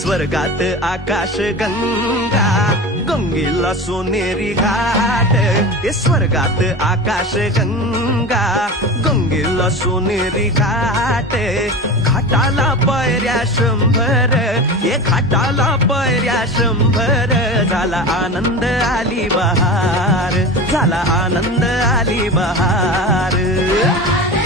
स्वर्गात आकाश गंगा, गंगेला सोनेरी घाट. स्वर्गात आकाश गंगा, गंगेला सोनेरी घाट. घाटाला पायऱ्या 100, घाटाला पायऱ्या 100. झाला आनंद आली बहार, झाला आनंद आली बहार.